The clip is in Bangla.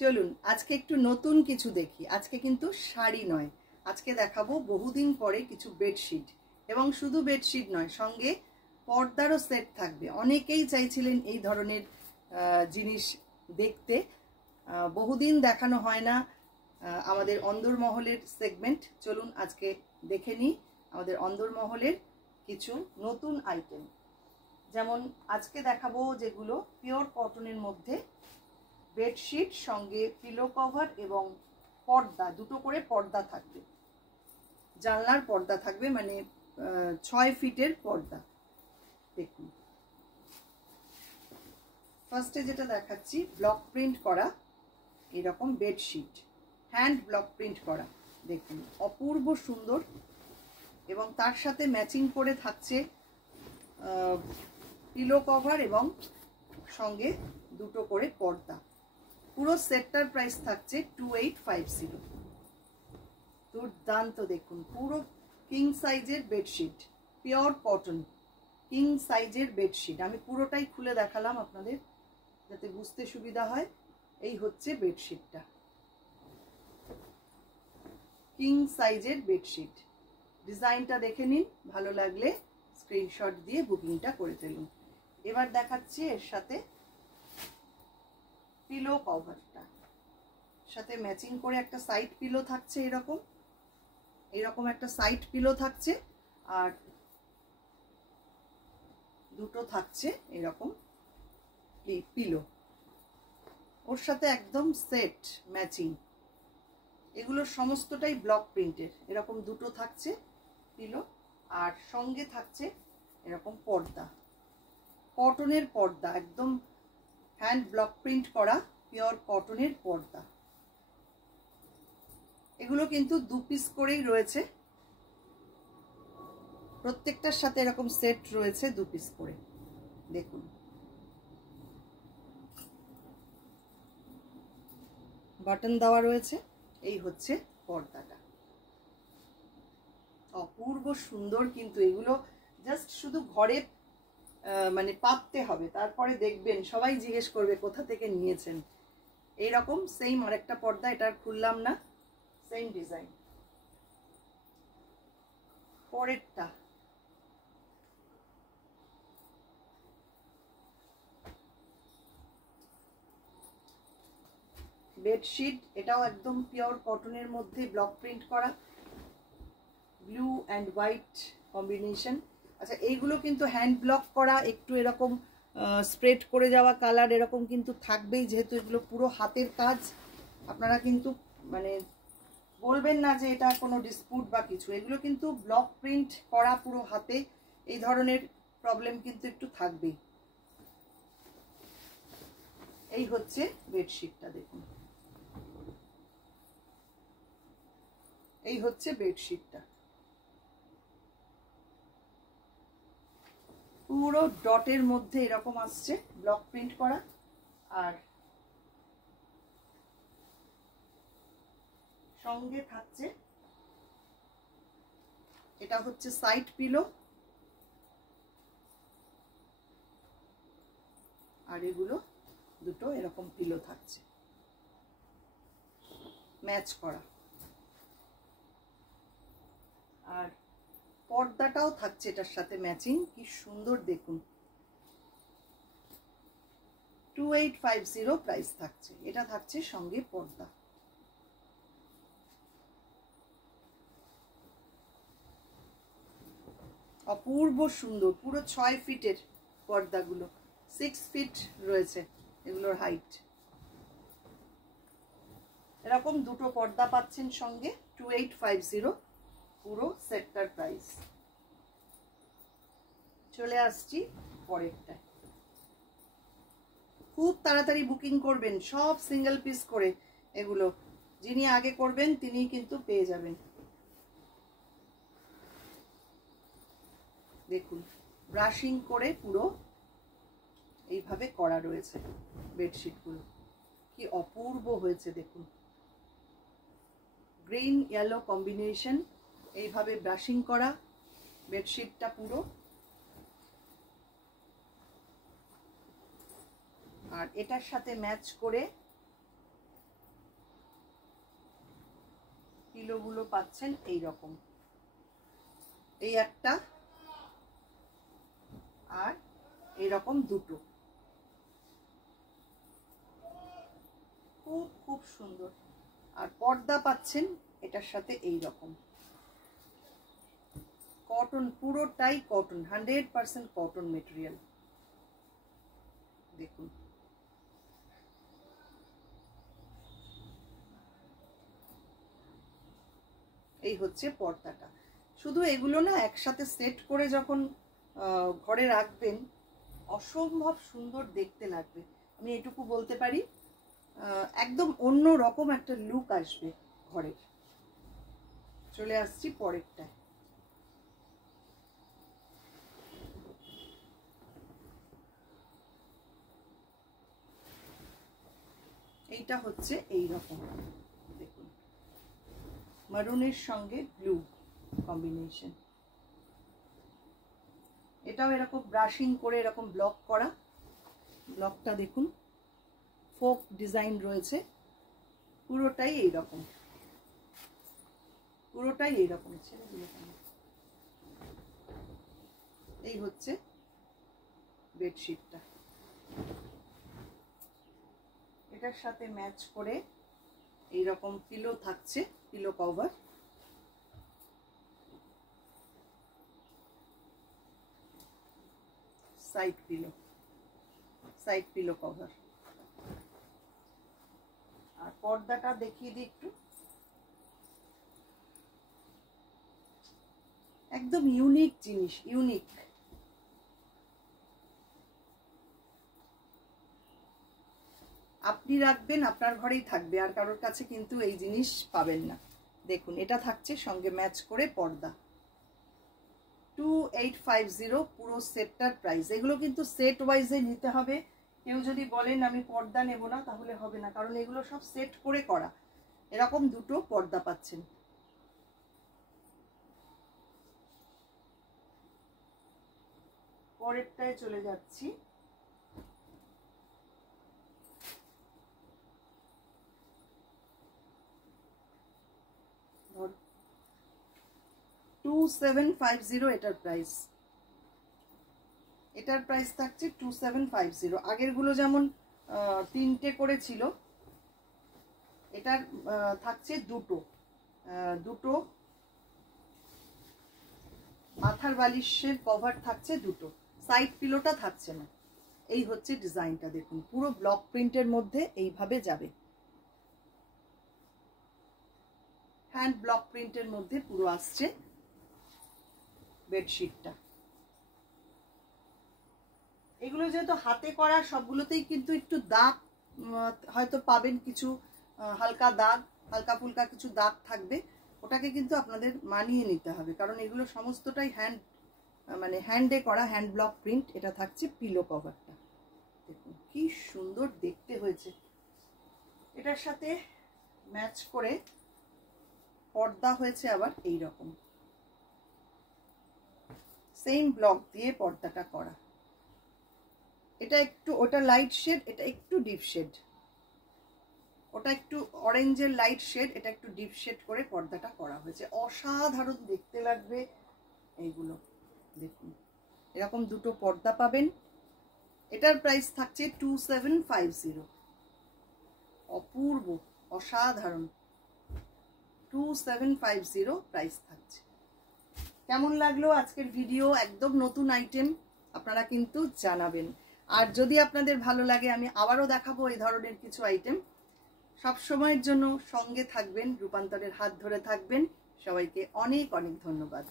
চলুন আজকে একটু নতুন কিছু দেখি। আজকে কিন্তু শাড়ি নয়, আজকে দেখাবো বহুদিন পরে কিছু বেডশিট। এবং শুধু বেডশিট নয়, সঙ্গে পর্দারও সেট থাকবে। অনেকেই চাইছিলেন এই ধরনের জিনিস দেখতে, বহুদিন দেখানো হয় না আমাদের অন্দরমহলের সেগমেন্ট। চলুন আজকে দেখে নিই আমাদের অন্দরমহলের কিছু নতুন আইটেম। যেমন আজকে দেখাবো যেগুলো পিওর কটনের মধ্যে বেডশিট, সঙ্গে পিলো কভার এবং পর্দা, দুটো করে পর্দা থাকবে, জানলার পর্দা থাকবে, মানে 6 ফিটের পর্দা। দেখুন ফার্স্টে যেটা দেখাচ্ছি, ব্লক প্রিন্ট করা এরকম বেডশিট, হ্যান্ড ব্লক প্রিন্ট করা, দেখুন অপূর্ব সুন্দর। এবং তার সাথে ম্যাচিং করে থাকছে পিলো কভার এবং সঙ্গে দুটো করে পর্দা। পুরো সেটটার প্রাইস থাকছে 2850। দুর্দান্ত, দেখুন পুরো কিং সাইজের বেডশিট, পিওর কটন কিং সাইজের বেডশিট। আমি পুরোটাই খুলে দেখালাম আপনাদের যাতে বুঝতে সুবিধা হয়। এই হচ্ছে বেডশিটটা, কিং সাইজের বেডশিট। ডিজাইনটা দেখে নিন, ভালো লাগলে স্ক্রিনশট দিয়ে বুকিংটা করে ফেলুন। এবার দেখাচ্ছি এর সাথে পিলো কভারটা, সাথে ম্যাচিং করে একটা সাইড পিলো থাকছে, এরকম একটা সাইড পিলো থাকছে, আর দুটো থাকছে এরকম পিলো, ওর সাথে একদম সেট ম্যাচিং। এগুলো সমস্তটাই ব্লক প্রিন্টের, এরকম দুটো থাকছে পিলো, আর সঙ্গে থাকছে এরকম পর্দা, কটনের পর্দা, একদম হ্যান্ড ব্লক প্রিন্ট করা পিওর কটনের পর্দা। এগুলো কিন্তু 2 পিস করেই রয়েছে, প্রত্যেকটার সাথে এরকম সেট রয়েছে 2 পিস করে। দেখুন বাটন দেওয়া রয়েছে। এই হচ্ছে পর্দাটা, অপূর্ব সুন্দর। কিন্তু এগুলো জাস্ট শুধু ঘরে মানে পাততে হবে, তারপরে দেখবেন সবাই জিজ্ঞেস করবে কোথা থেকে নিয়েছেন। এইরকম সেম আরেকটা পর্দা, এটা খুললাম না, সেম ডিজাইন। পরেরটা বেডশিট, এটাও একদম পিওর কটনের মধ্যে ব্লক প্রিন্ট করা, ব্লু অ্যান্ড হোয়াইট কম্বিনেশন। আচ্ছা, এইগুলো কিন্তু হ্যান্ড ব্লক করা, একটু এরকম স্প্রেড করে যাওয়া কালার এরকম কিন্তু থাকবেই, যেহেতু এগুলো পুরো হাতের কাজ। আপনারা কিন্তু মানে বলবেন না যে এটা কোনো ডিসপুট বা কিছু, এগুলো কিন্তু ব্লক প্রিন্ট করা পুরো হাতে, এই ধরনের প্রবলেম কিন্তু একটু থাকবেই। এই হচ্ছে বেডশিটটা, দেখুন এই হচ্ছে বেডশিটটা, পুরো ডটের মধ্যে এরকম আসছে ব্লক প্রিন্ট করা। আর সঙ্গে থাকছে এটা হচ্ছে সাইড পিলো, আর এগুলো দুটো এরকম পিলো থাকছে ম্যাচ করা। আর পর্দাটাও থাকছে এটার সাথে ম্যাচিং, কি সুন্দর দেখুন। 2850 প্রাইস থাকছে। এটা থাকছে সঙ্গে পর্দা। অপূর্ব সুন্দর, পুরো 6 ফিটের পর্দাগুলো, 6 ফিট রয়েছে এগুলোর হাইট। এরকম দুটো পর্দা পাচ্ছেন সঙ্গে, 2850 পুরো সেটটার প্রাইস। চলে আসছি পরেরটা। খুব তাড়াতাড়ি বুকিং করবেন, সব সিঙ্গেল পিস করে এগুলো, যিনি আগে করবেন তিনি কিন্তু পেয়ে যাবেন। দেখুন ব্রাশিং করে পুরো এইভাবে করা রয়েছে বেডশিটগুলো, কি অপূর্ব হয়েছে দেখুন। গ্রিন ইয়েলো কম্বিনেশন, এইভাবে ব্রাশিং করা বেডশিটটা পুরো। আর এটার সাথে ম্যাচ করে পিলোগুলো পাচ্ছেন এই রকম, এই একটা আর এইরকম দুটো, খুব খুব সুন্দর। আর পর্দা পাচ্ছেন এটার সাথে এই রকম কটন, পুরোটাই কটন, 100% কটন মেটেরিয়াল। দেখুন এই হচ্ছে পর্দাটা। শুধু এগুলো না, একসাথে সেট করে যখন ঘরে রাখবেন অসম্ভব সুন্দর দেখতে লাগবে। আমি এটুকু বলতে পারি, একদম অন্য রকম একটা লুক আসবে ঘরের। চলে আসছি পরেরটায়। এইটা হচ্ছে এই রকম, দেখুন মারুনের সঙ্গে ব্লু কম্বিনেশন। এটাও এরকম ব্রাশিং করে এরকম ব্লক করা, ব্লকটা দেখুন ফোক ডিজাইন রয়েছে, পুরোটাই এইরকম, পুরোটাই এইরকম। এই হচ্ছে বেডশিটটা, এটার সাথে ম্যাচ করে এইরকম পিলো থাকছে, pillow cover. Side pillow cover. আর পর্দাটা দেখিয়ে দিই একটু, একদম ইউনিক জিনিস, ইউনিক। আপনি রাখবেন, আপনার ঘরেই থাকবে, আর কারোর কাছে কিন্তু এই জিনিস পাবেন না। দেখুন এটা থাকছে সঙ্গে ম্যাচ করে পর্দা, 2850 পুরো সেটটার প্রাইস। এগুলো কিন্তু সেট ওয়াইজে নিতে হবে। কেউ যদি বলেন আমি পর্দা নেব না, তাহলে হবে না, কারণ এগুলো সব সেট করে করা। এরকম দুটো পর্দা পাচ্ছেন। পরেরটায় চলে যাচ্ছি। ধর 2750 এটার প্রাইস। এটার প্রাইস থাকছে 2750। আগেরগুলো যেমন তিনটে করে ছিল, এটার থাকছে দুটো, দুটো মাথার বালিশের কভার থাকছে দুটো, সাইড পিলোটা থাকছে না। এই হচ্ছে ডিজাইনটা, দেখুন পুরো ব্লক প্রিন্টের মধ্যে এইভাবে যাবে, হ্যান্ড ব্লক প্রিন্টের মধ্যে পুরো আসছে বেডশিটটা। এগুলো যেহেতু হাতে করা, সবগুলোতেই কিন্তু একটু দাগ হয়তো পাবেন, কিছু হালকা দাগ, হালকা ফুলকা কিছু দাগ থাকবে, ওটাকে কিন্তু আপনাদের মানিয়ে নিতে হবে, কারণ এগুলো সমস্তটাই হ্যান্ডে করা, হ্যান্ড ব্লক প্রিন্ট। এটা থাকছে পিলো কভারটা, দেখুন কি সুন্দর দেখতে হয়েছে। এটার সাথে ম্যাচ করে পর্দা হয়েছে আবার এই রকম, সেম ব্লক দিয়ে পর্দাটা করা। এটা একটু, ওটা লাইট শেড, এটা একটু ডিপ শেড, ওটা একটু অরেঞ্জের লাইট শেড, এটা একটু ডিপ শেড করে পর্দাটা করা হয়েছে। অসাধারণ দেখতে লাগবে এইগুলো। দেখুন এরকম দুটো পর্দা পাবেন। এটার প্রাইস থাকছে 2750। অপূর্ব, অসাধারণ, 2750 প্রাইস থাকছে। কেমন লাগলো আজকের ভিডিও? একদম নতুন আইটেম, আপনারা কিন্তু জানাবেন। আর যদি আপনাদের ভালো লাগে, আমি আবারও দেখাবো এই ধরনের কিছু আইটেম। সব সময়ের জন্য সঙ্গে থাকবেন, রূপান্তরের হাত ধরে থাকবেন। সবাইকে অনেক অনেক ধন্যবাদ।